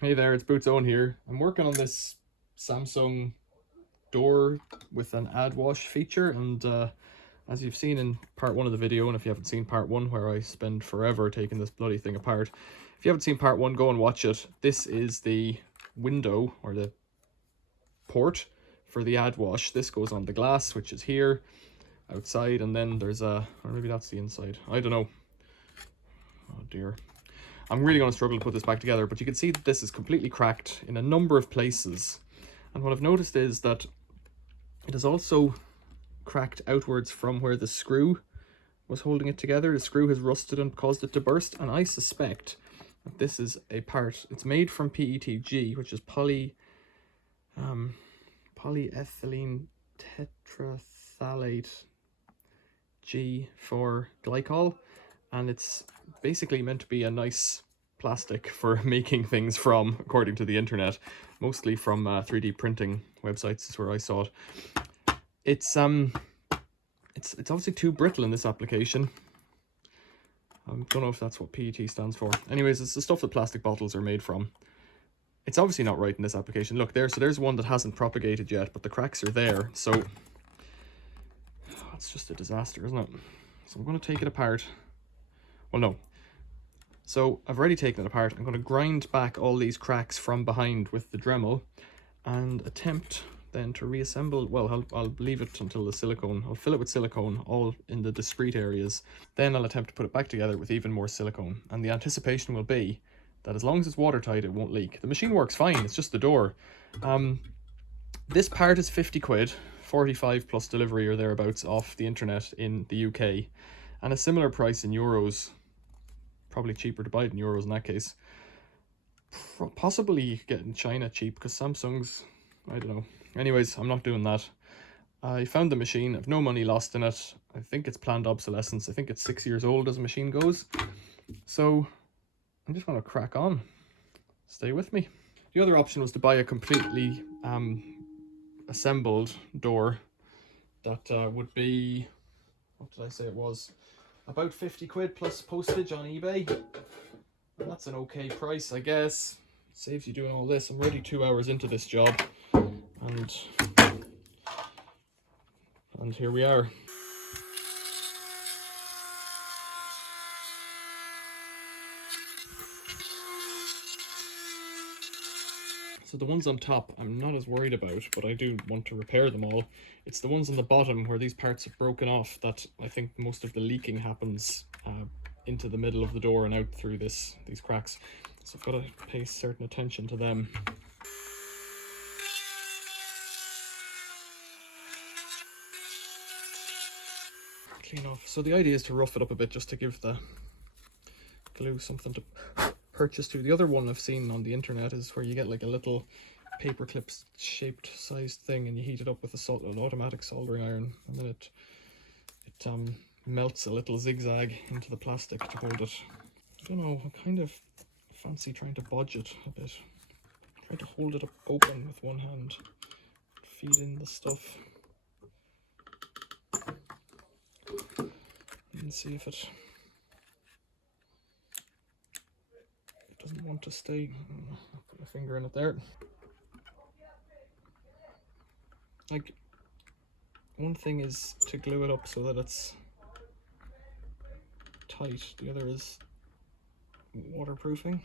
Hey there, it's Boots Owen here. I'm working on this Samsung door with an ad wash feature, and as you've seen in part one of the video, and if you haven't seen part one where I spend forever taking this bloody thing apart, if you haven't seen part one, go and watch it. This is the window or the port for the ad wash. This goes on the glass, which is here outside, and then there's a, or maybe that's the inside, I don't know. Oh dear. I'm really going to struggle to put this back together, but you can see that this is completely cracked in a number of places. And what I've noticed is that it is also cracked outwards from where the screw was holding it together. The screw has rusted and caused it to burst, and I suspect that this is a part, it's made from PETG, which is polyethylene tetrathalate G for glycol, and it's basically meant to be a nice plastic for making things from, according to the internet, mostly from 3D printing websites is where I saw it. It's obviously too brittle in this application. I don't know if that's what PET stands for. Anyways, it's the stuff that plastic bottles are made from. It's obviously not right in this application. Look there, so there's one that hasn't propagated yet, but the cracks are there, so it's just a disaster, isn't it? So I'm going to take it apart. Well, no. So I've already taken it apart. I'm going to grind back all these cracks from behind with the Dremel and attempt then to reassemble. Well, I'll leave it until the silicone. I'll fill it with silicone all in the discrete areas. Then I'll attempt to put it back together with even more silicone. And the anticipation will be that as long as it's watertight, it won't leak. The machine works fine. It's just the door. This part is 50 quid, 45 plus delivery or thereabouts off the internet in the UK, and a similar price in euros. Probably cheaper to buy it in euros in that case. Possibly you could get it in China cheap, because Samsung's, I don't know. Anyways, I'm not doing that. I found the machine. I've no money lost in it. I think it's planned obsolescence. I think it's 6 years old as a machine goes. So I'm just going to crack on. Stay with me. The other option was to buy a completely assembled door that would be, what did I say it was? About 50 quid plus postage on eBay. And that's an okay price, I guess. Saves you doing all this. I'm already 2 hours into this job, and here we are. So the ones on top I'm not as worried about, but I do want to repair them all. It's the ones on the bottom where these parts have broken off that I think most of the leaking happens into the middle of the door and out through these cracks. So I've got to pay certain attention to them. Clean off. So the idea is to rough it up a bit just to give the glue something to purchase to. The other one I've seen on the internet is where you get like a little paperclip shaped sized thing and you heat it up with an automatic soldering iron, and then it melts a little zigzag into the plastic to hold it. I don't know, I kind of fancy trying to bodge it a bit. Try to hold it up open with one hand, feed in the stuff, and see if it doesn't want to stay. I'll put my finger in it there. Like, one thing is to glue it up so that it's tight, the other is waterproofing.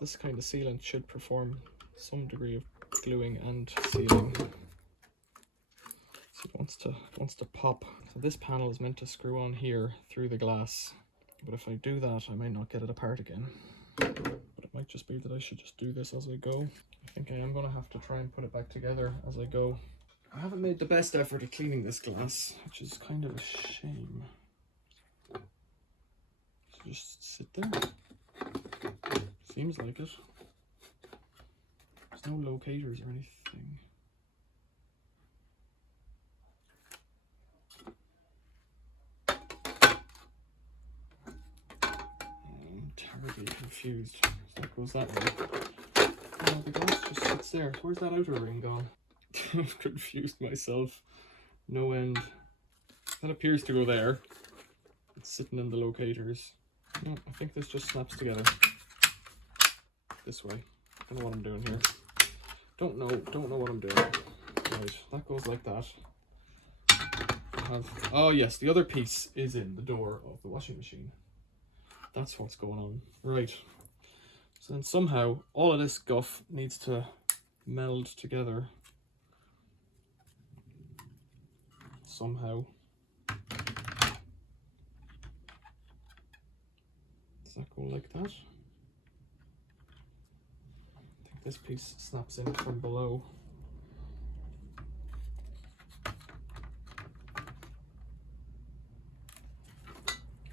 This kind of sealant should perform some degree of gluing and sealing. So it wants to pop. So this panel is meant to screw on here through the glass, but if I do that I might not get it apart again. But it might just be that I should just do this as I go. I think I am going to have to try and put it back together as I go. I haven't made the best effort at cleaning this glass, which is kind of a shame. So just sit there. Seems like it. There's no locators or anything. I'm terribly confused. So that goes that way. Oh, the glass just sits there. Where's that outer ring gone? I've confused myself. No end. That appears to go there. It's sitting in the locators. No, I think this just snaps together. this way. Don't know what I'm doing here. Don't know what I'm doing. Right, that goes like that. Oh yes, the other piece is in the door of the washing machine. That's what's going on. Right. So then somehow all of this guff needs to meld together. Somehow. Does that go like that? I think this piece snaps in from below.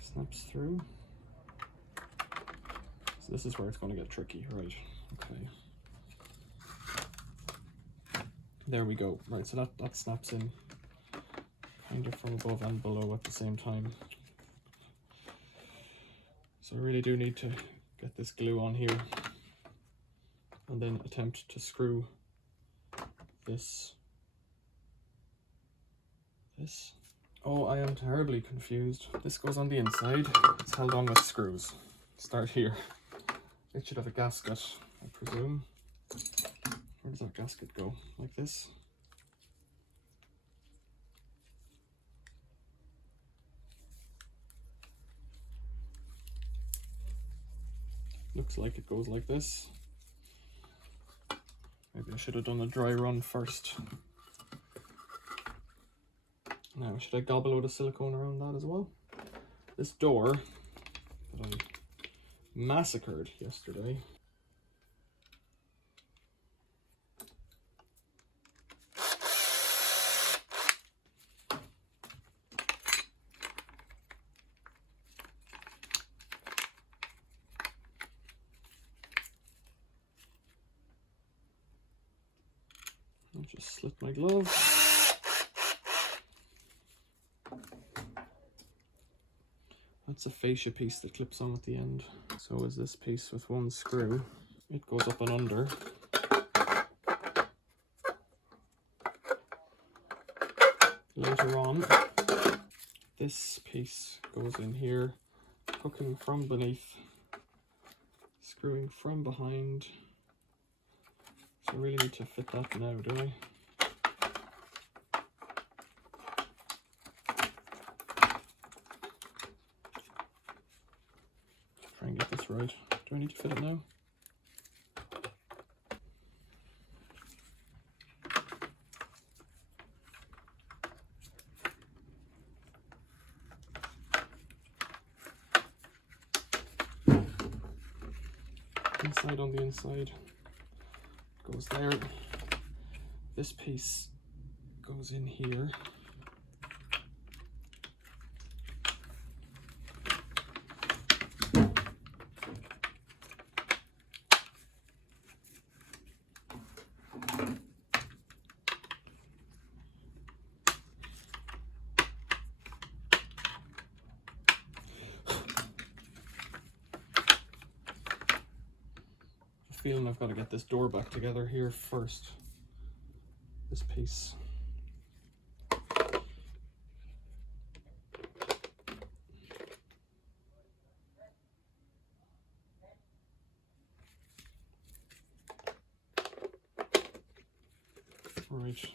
Snaps through. So this is where it's going to get tricky, right? Okay. There we go. Right, so that snaps in kind of from above and below at the same time. So I really do need to get this glue on here and then attempt to screw this. Oh, I am terribly confused. This goes on the inside. It's held on with screws. Start here. It should have a gasket, I presume. Where does that gasket go? Like this? Looks like it goes like this. Maybe I should have done a dry run first. Now, should I gob a load of silicone around that as well? This door that I massacred yesterday. I just slit my glove. That's a fascia piece that clips on at the end. So is this piece with one screw. It goes up and under. Later on, this piece goes in here, hooking from beneath, screwing from behind. So I really need to fit that now, do I? Try and get this right. Do I need to fit it now? Inside on the inside. Goes there. This piece goes in here. Feeling I've got to get this door back together here first. This piece. Right.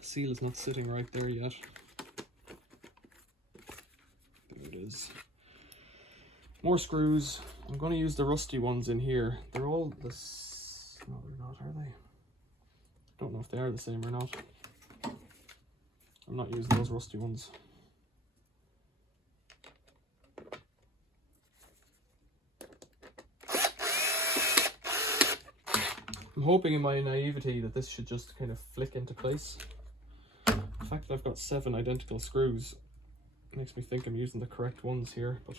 Seal is not sitting right there yet. There it is. More screws. I'm going to use the rusty ones in here. They're all this. No, they're not, are they? Don't know if they are the same or not. I'm not using those rusty ones. I'm hoping in my naivety that this should just kind of flick into place. The fact that I've got 7 identical screws makes me think I'm using the correct ones here, but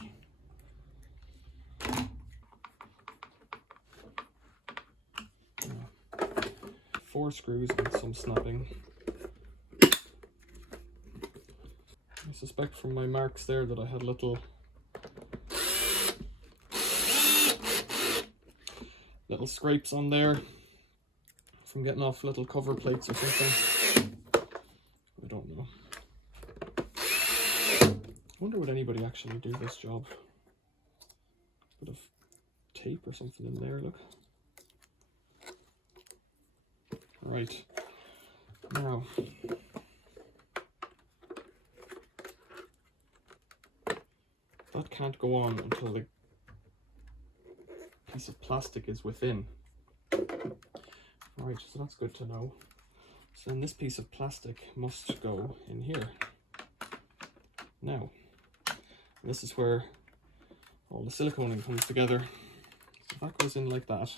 4 screws and some snapping. I suspect from my marks there that I had little scrapes on there from getting off little cover plates or something. I don't know. I wonder would anybody actually do this job. Bit of tape or something in there, look. Right, now that can't go on until the piece of plastic is within. Right, so that's good to know. So then this piece of plastic must go in here. Now, this is where all the siliconing comes together. So that goes in like that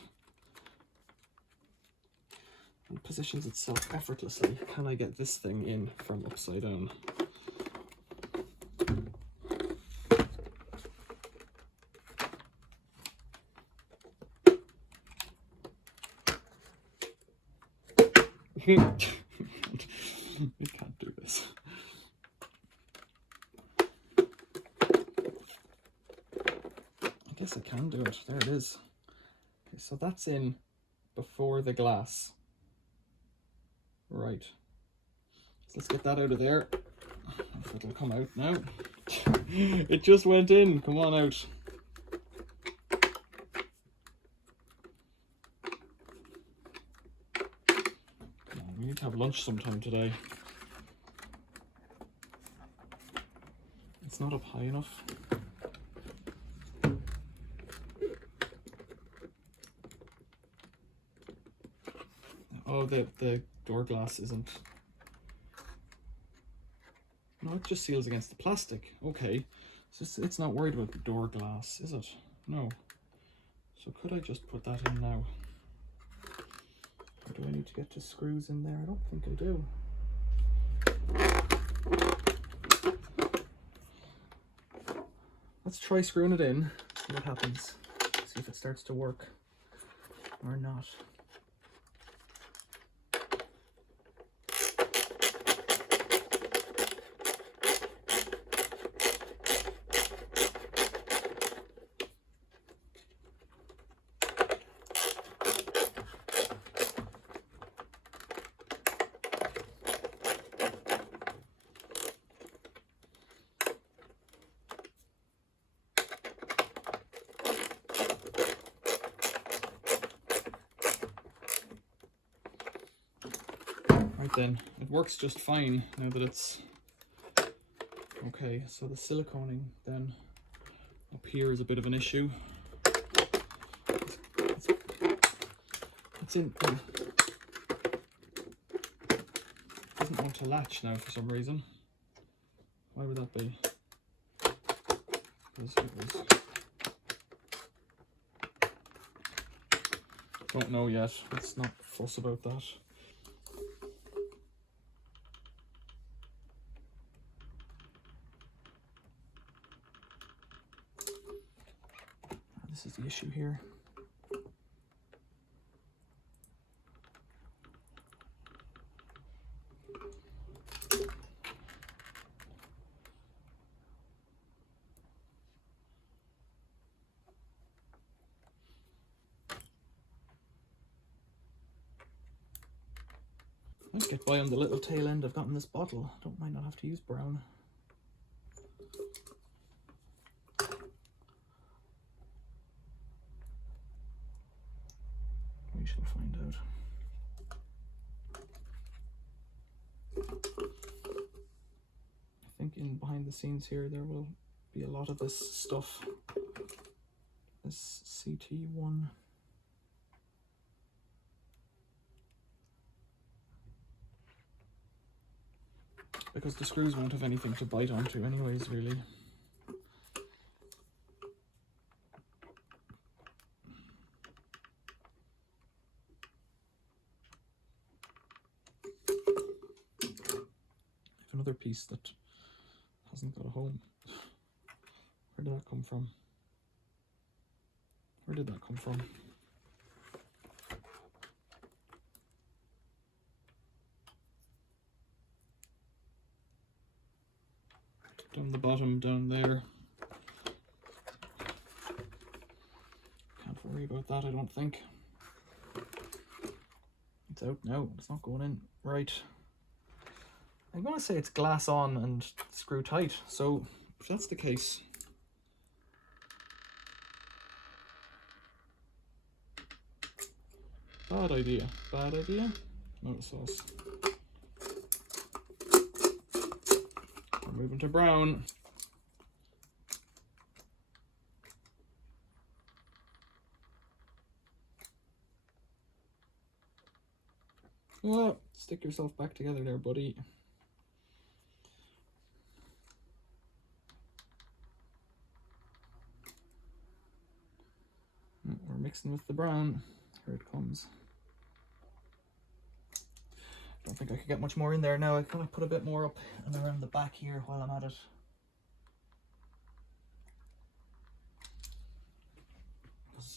and positions itself effortlessly. Can I get this thing in from upside down? You can't do this. I guess I can do it. There it is. Okay, so that's in before the glass. Right. So let's get that out of there. If it'll come out now. It just went in. Come on out. We need to have lunch sometime today. It's not up high enough. Oh, the door glass isn't. No, it just seals against the plastic. Okay, so it's not worried about the door glass, is it? No. So could I just put that in now? Or do I need to get to screws in there? I don't think I do. Let's try screwing it in, see what happens. See if it starts to work or not. Right then, it works just fine now that it's okay. So the siliconing then up here is a bit of an issue. It's in. It doesn't want to latch now for some reason. Why would that be? Don't know yet. Let's not fuss about that. This is the issue here. Might get by on the little tail end I've got in this bottle. Don't mind not have to use brown. We shall find out. I think in behind the scenes here there will be a lot of this stuff. This CT1. Because the screws won't have anything to bite onto anyways, really. I have another piece that hasn't got a home. Where did that come from? Where did that come from? Down the bottom, down there. Can't worry about that, I don't think. It's out now, it's not going in. Right. I'm going to say it's glass on and screw tight, so if that's the case, bad idea. Bad idea? No sauce. We're moving to brown. Oh, stick yourself back together there, buddy. We're mixing with the brown. Here it comes. Don't think I could get much more in there now. I kind of put a bit more up and around the back here while I'm at it.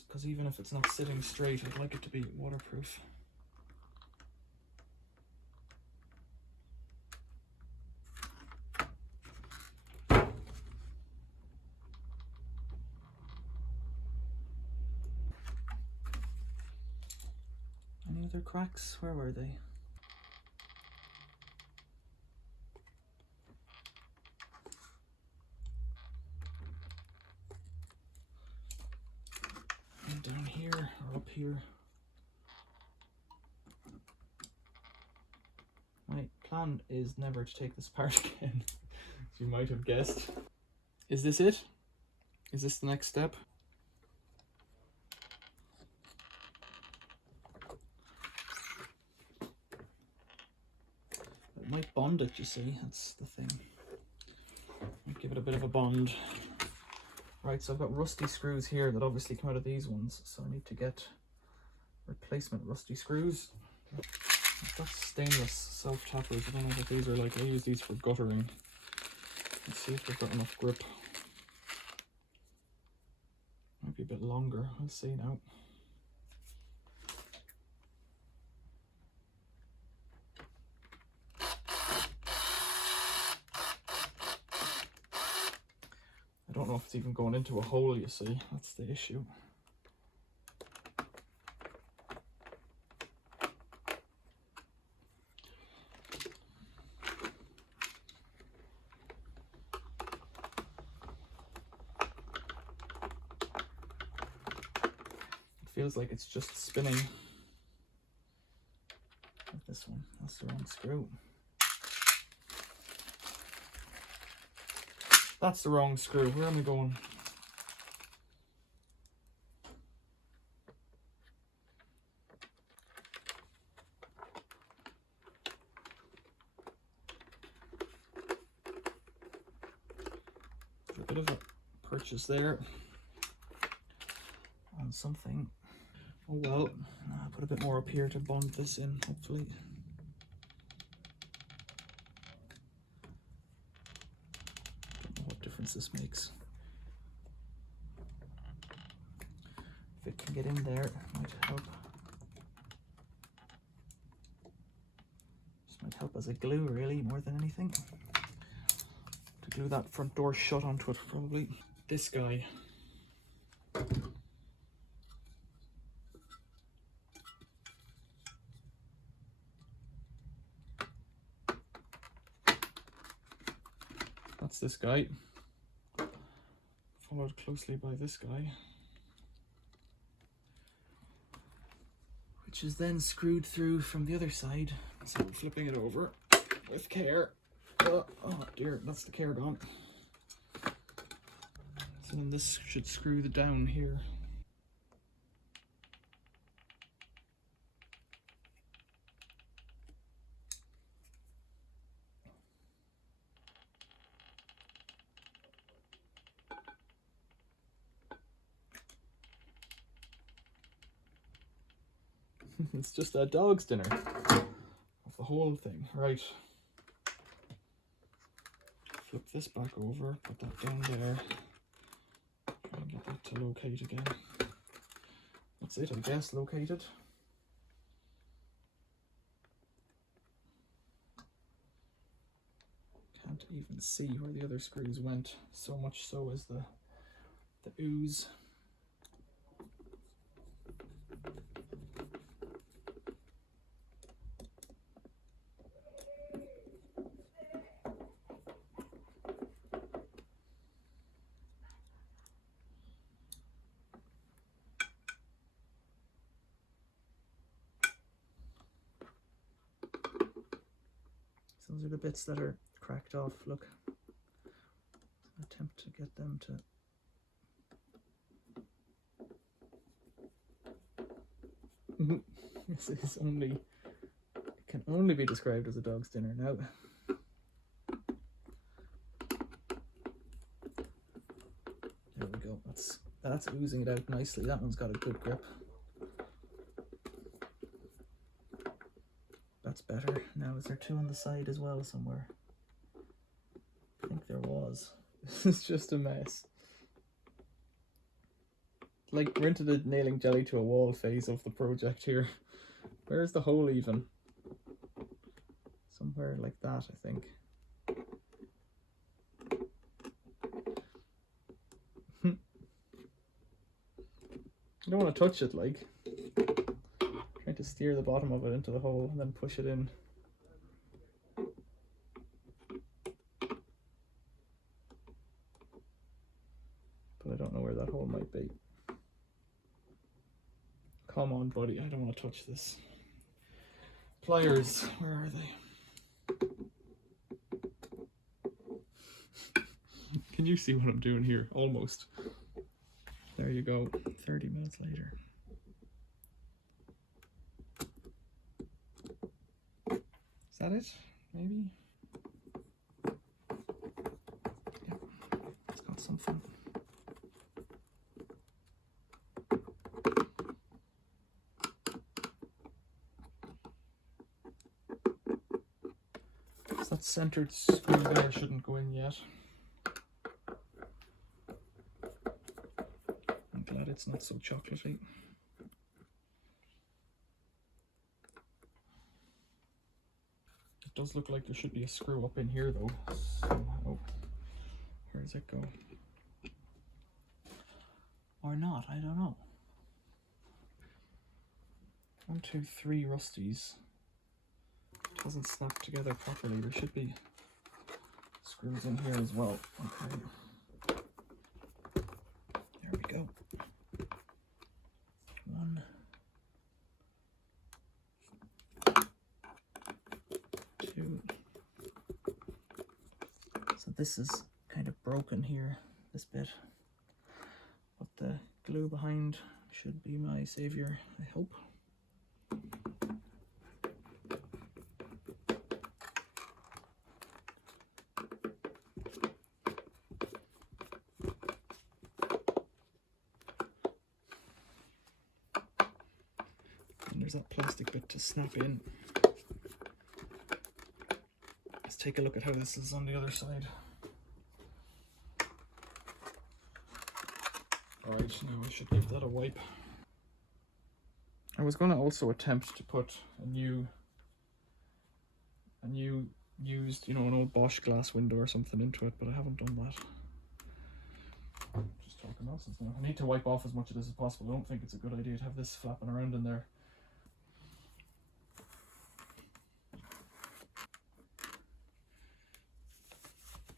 Because even if it's not sitting straight, I'd like it to be waterproof. Any other cracks? Where were they? And down here or up here. My plan is never to take this apart again, as you might have guessed. Is this it? Is this the next step? It might bond it, you see, that's the thing. Might give it a bit of a bond. Right, so I've got rusty screws here that obviously come out of these ones, so I need to get replacement rusty screws. I've got stainless self-tappers. I don't know what these are like. I use these for guttering. Let's see if they've got enough grip. Might be a bit longer, we'll see now. I don't know if it's even going into a hole, you see. That's the issue. Feels like it's just spinning. Like this one, that's the wrong screw. That's the wrong screw. Where am I going? There's a bit of a purchase there on something. Oh well, I'll put a bit more up here to bond this in, hopefully. Don't know what difference this makes. If it can get in there, it might help. This might help as a glue, really, more than anything. To glue that front door shut onto it, probably. This guy. That's this guy, followed closely by this guy, which is then screwed through from the other side. So flipping it over with care. Oh dear, that's the care gone. So then this should screw the down here. It's just a dog's dinner of the whole thing. Right. Flip this back over, put that down there. Try and get that to locate again. That's it, I guess, located. Can't even see where the other screws went, so much so as the ooze. Those are the bits that are cracked off. Look, attempt to get them to. This is only, it can only be described as a dog's dinner now. There we go. That's oozing it out nicely. That one's got a good grip. That's better. Now, is there two on the side as well somewhere? I think there was. This is just a mess. Like, we're into the nailing jelly to a wall phase of the project here. Where's the hole even? Somewhere like that, I think. I don't want to touch it, like. Trying to steer the bottom of it into the hole and then push it in. But I don't know where that hole might be. Come on, buddy, I don't want to touch this. Pliers, where are they? Can you see what I'm doing here? Almost. There you go, 30 minutes later. Is that it? Maybe? Yeah, it's got something. So that centered screw there shouldn't go in yet. I'm glad it's not so chocolatey. It does look like there should be a screw up in here though, somehow. Where does it go? Or not, I don't know. 1, 2, 3 rusties. It doesn't snap together properly. There should be screws in here as well. Okay. There we go. 1, 2. So this is kind of broken here, this bit. But the glue behind should be my savior, I hope. And there's that plastic bit to snap in. Let's take a look at how this is on the other side. Alright, now I should give that a wipe. I was going to also attempt to put a new used, you know, an old Bosch glass window or something into it, but I haven't done that. Just talking nonsense now. I need to wipe off as much of this as possible. I don't think it's a good idea to have this flapping around in there.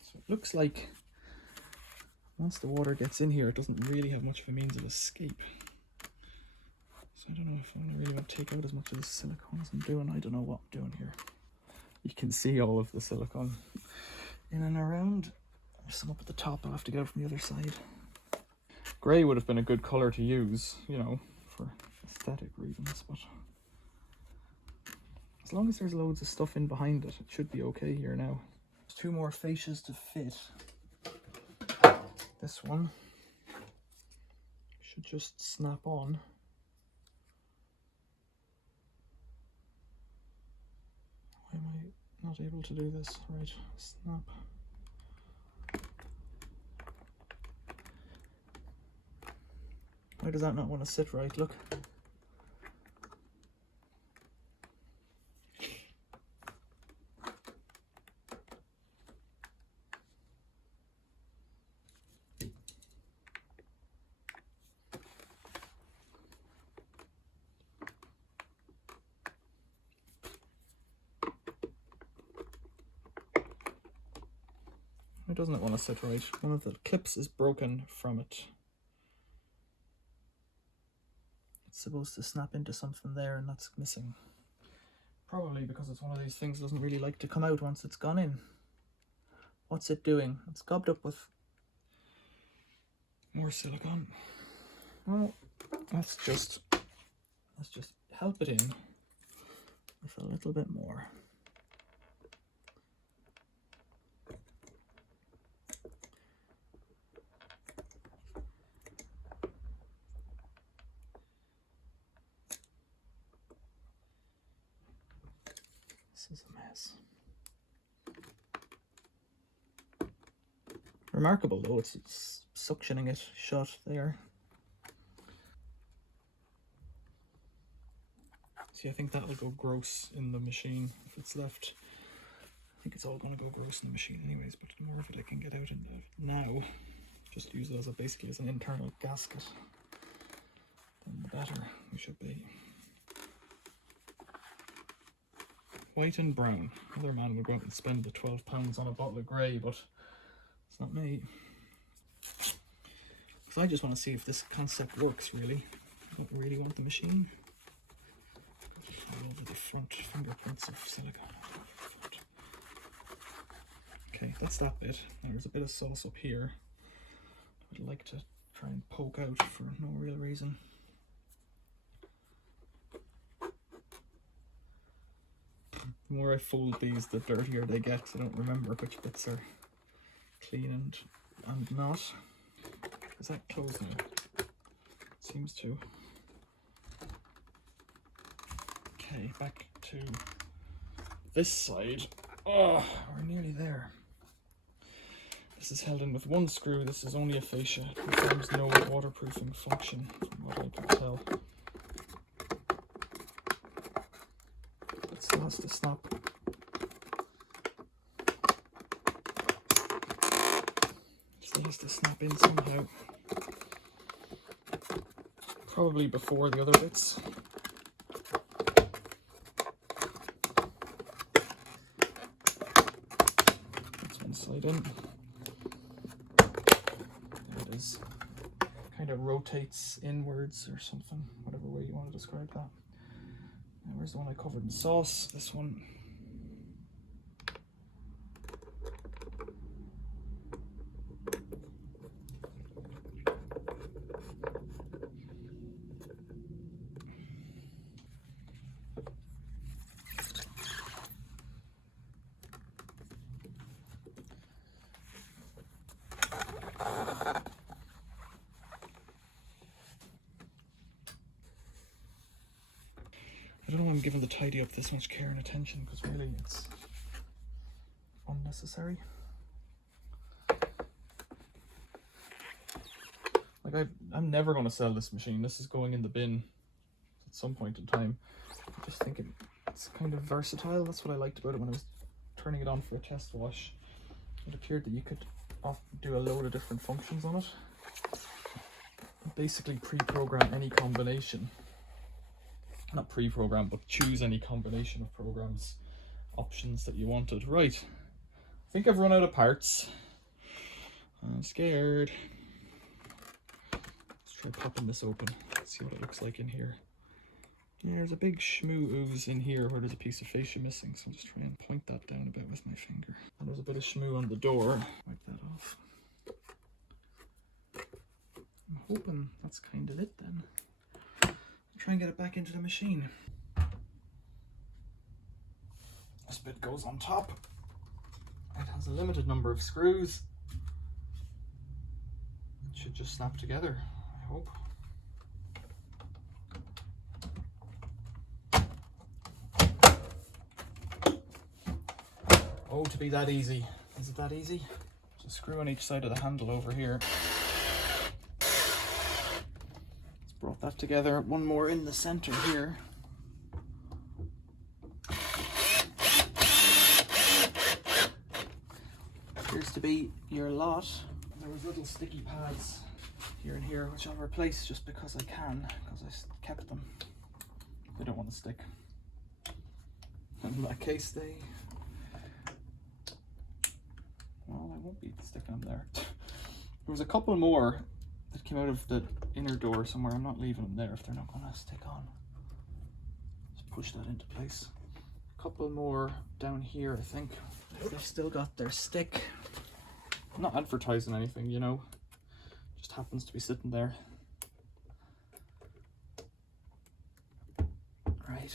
So it looks like once the water gets in here, it doesn't really have much of a means of escape. So I don't know if I really want to take out as much of this silicone as I'm doing. I don't know what I'm doing here. You can see all of the silicone in and around. There's some up at the top I'll have to get out from the other side. Grey would have been a good colour to use, you know, for aesthetic reasons, but as long as there's loads of stuff in behind it, it should be okay here now. There's 2 more fascias to fit. This one should just snap on. Why am I not able to do this? Right, snap. Why does that not want to sit right? Look. Why doesn't it want to sit right? One of the clips is broken from it. It's supposed to snap into something there and that's missing. Probably because it's one of these things that doesn't really like to come out once it's gone in. What's it doing? It's gobbed up with more silicone. Well, let's just help it in with a little bit more. This is a mess. Remarkable though, it's suctioning it shut there. See, I think that'll go gross in the machine if it's left. I think it's all going to go gross in the machine anyways, but the more of it I can get out now, just use it as basically as an internal gasket, then the better we should be. White and brown. Another man would go out and spend the £12 on a bottle of grey, but it's not me. Because I just want to see if this concept works really. I don't really want the machine. All over the front fingerprints of silicone. Okay, that's that bit. There's a bit of sauce up here. I'd like to try and poke out for no real reason. The more I fold these, the dirtier they get, because I don't remember which bits are clean and not. Is that closed now? It seems to. Okay, back to this side. Oh, we're nearly there. This is held in with one screw. This is only a fascia. It performs no waterproofing function, from what I can tell. It still has to snap. Still has to snap in somehow. Probably before the other bits. Slide in. There it is. Kind of rotates inwards or something, whatever way you want to describe that. Now, where's the one I covered in sauce? This one. I don't know why I'm giving the tidy up this much care and attention, because really it's unnecessary. Like I'm never going to sell this machine. This is going in the bin at some point in time. I just think it's kind of versatile. That's what I liked about it when I was turning it on for a test wash. It appeared that you could do a load of different functions on it. Basically pre-program any combination. Not pre-program, but choose any combination of programs, options that you wanted. Right, I think I've run out of parts. I'm scared. Let's try popping this open. Let's see what it looks like in here. Yeah, there's a big shmoo ooze in here where there's a piece of fascia missing, so I'll just try and point that down a bit with my finger. And there's a bit of shmoo on the door. Wipe that off. I'm hoping that's kind of it then. Try and get it back into the machine. This bit goes on top. It has a limited number of screws. It should just snap together, I hope. Oh, to be that easy. Is it that easy? There's a screw on each side of the handle over here. Brought that together. One more in the center here. Appears to be your lot. There was little sticky pads here and here, which I'll replace just because I can, because I kept them. They don't want to stick. In that case, well, I won't be sticking them there. There was a couple more that came out of the inner door somewhere. I'm not leaving them there if they're not going to stick on. Just push that into place. couple more down here, I think. They've still got their stick. I'm not advertising anything, you know, just happens to be sitting there. Right.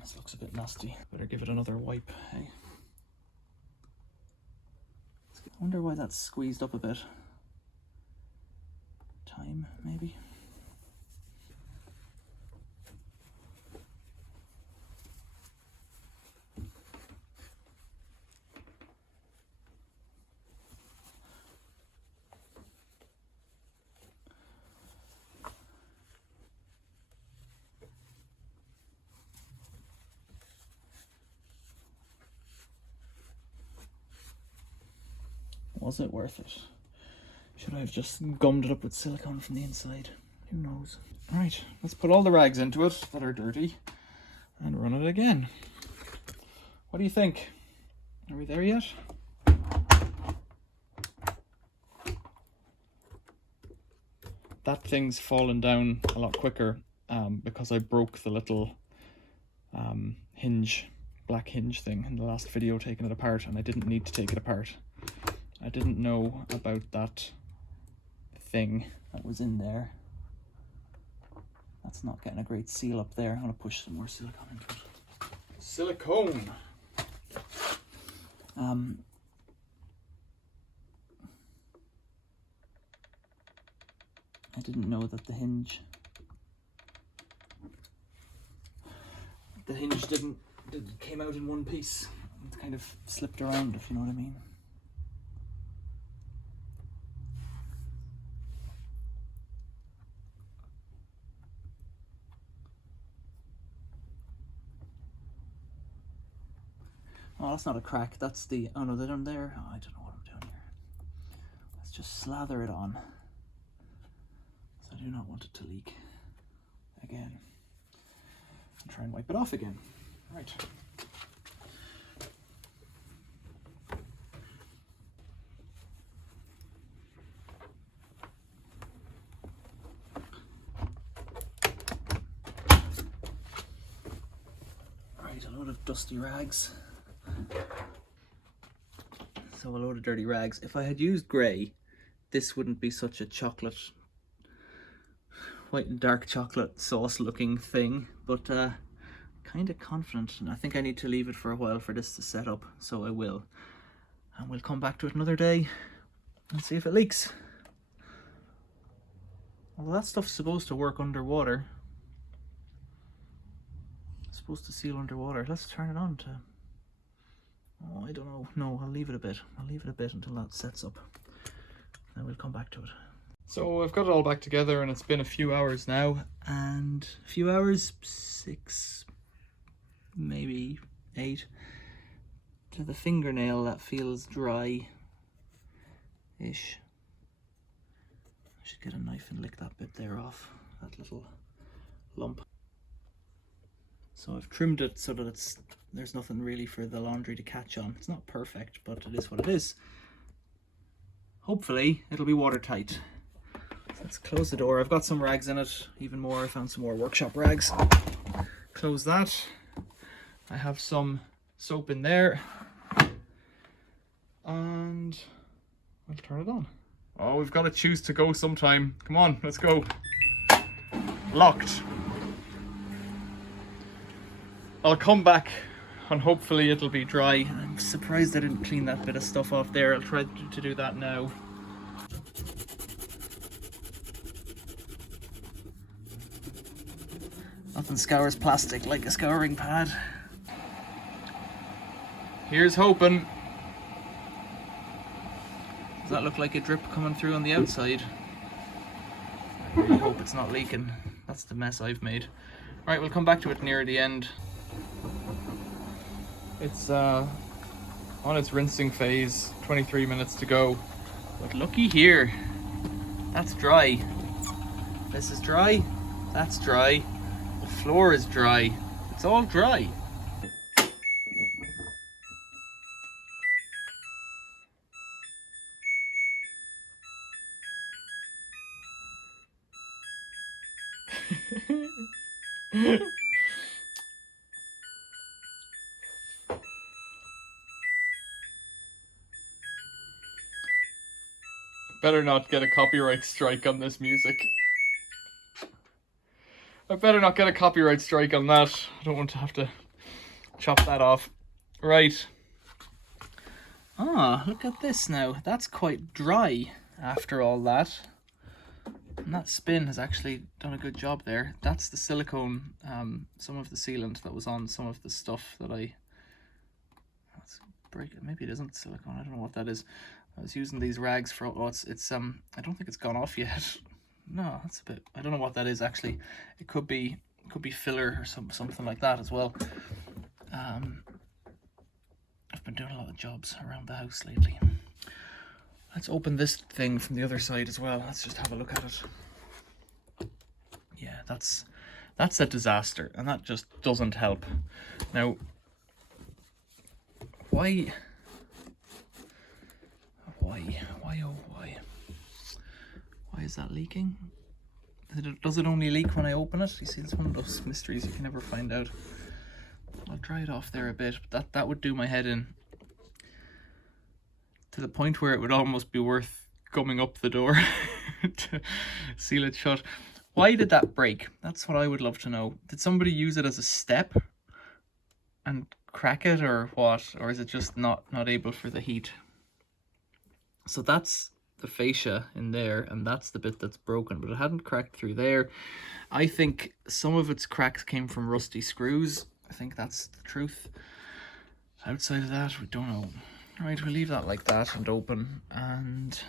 This looks a bit nasty. Better give it another wipe, hey? I wonder why that's squeezed up a bit. Time, maybe? Was it worth it? Should I have just gummed it up with silicone from the inside? Who knows? Alright, let's put all the rags into it that are dirty and run it again. What do you think? Are we there yet? That thing's fallen down a lot quicker because I broke the little hinge, black hinge thing in the last video, taking it apart, and I didn't need to take it apart. I didn't know about that thing that was in there. That's not getting a great seal up there. I'm going to push some more silicone into it. Silicone! I didn't know that the hinge didn't came out in one piece. It kind of slipped around, if you know what I mean. Oh, that's not a crack. That's the... Oh, no, they're down there. Oh, I don't know what I'm doing here. Let's just slather it on. So I do not want it to leak again. And try and wipe it off again. Right. Right, a load of dusty rags. So a load of dirty rags. If I had used grey, this wouldn't be such a chocolate, white and dark chocolate sauce looking thing, but kind of confident, and I think I need to leave it for a while for this to set up, so I will. And we'll come back to it another day and see if it leaks. Well, that stuff's supposed to work underwater. It's supposed to seal underwater. Let's turn it on to... Oh, I don't know. No, I'll leave it a bit. I'll leave it a bit until that sets up. Then we'll come back to it. So I've got it all back together, and it's been a few hours now. And a few hours, 6, maybe 8. To the fingernail, that feels dry-ish. I should get a knife and lick that bit there off, that little lump. So I've trimmed it so that there's nothing really for the laundry to catch on. It's not perfect, but it is what it is. Hopefully it'll be watertight. So let's close the door. I've got some rags in it, even more. I found some more workshop rags. Close that. I have some soap in there. And I'll turn it on. Oh, we've got to choose to go sometime. Come on, let's go. Locked. I'll come back and hopefully it'll be dry. I'm surprised I didn't clean that bit of stuff off there. I'll try to do that now. Nothing scours plastic like a scouring pad. Here's hoping. Does that look like a drip coming through on the outside? I really hope it's not leaking. That's the mess I've made. Right, we'll come back to it near the end. It's on its rinsing phase, 23 minutes to go. But looky here, that's dry. This is dry, that's dry, the floor is dry. It's all dry. Better not get a copyright strike on this music. I better not get a copyright strike on that. I don't want to have to chop that off. Right. Ah, look at this now. That's quite dry after all that. And that spin has actually done a good job there. That's the silicone, some of the sealant that was on some of the stuff that let's break it. Maybe it isn't silicone. I don't know what that is. I was using these rags for, it's I don't think it's gone off yet. No, that's a bit, I don't know what that is actually. It could be filler or something like that as well. I've been doing a lot of jobs around the house lately. Let's open this thing from the other side as well. Let's just have a look at it. Yeah, that's a disaster, and that just doesn't help. Now, why is that leaking? Does it only leak when I open it? You see, it's one of those mysteries you can never find out. I'll dry it off there a bit, but that would do my head in. To the point where it would almost be worth gumming up the door to seal it shut. Why did that break? That's what I would love to know. Did somebody use it as a step and crack it, or what? Or is it just not able for the heat? So that's the fascia in there, and that's the bit that's broken, but it hadn't cracked through there. I think some of its cracks came from rusty screws. I think that's the truth. Outside of that, we don't know. Right, we'll leave that like that and open, and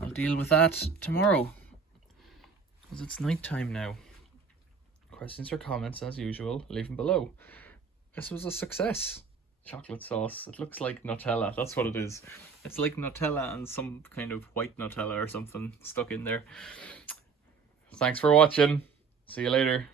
I'll deal with that tomorrow, because it's night time now. Questions or comments, as usual, leave them below. This was a success. Chocolate sauce. It looks like Nutella. That's what it is. It's like Nutella and some kind of white Nutella or something stuck in there. Thanks for watching. See you later.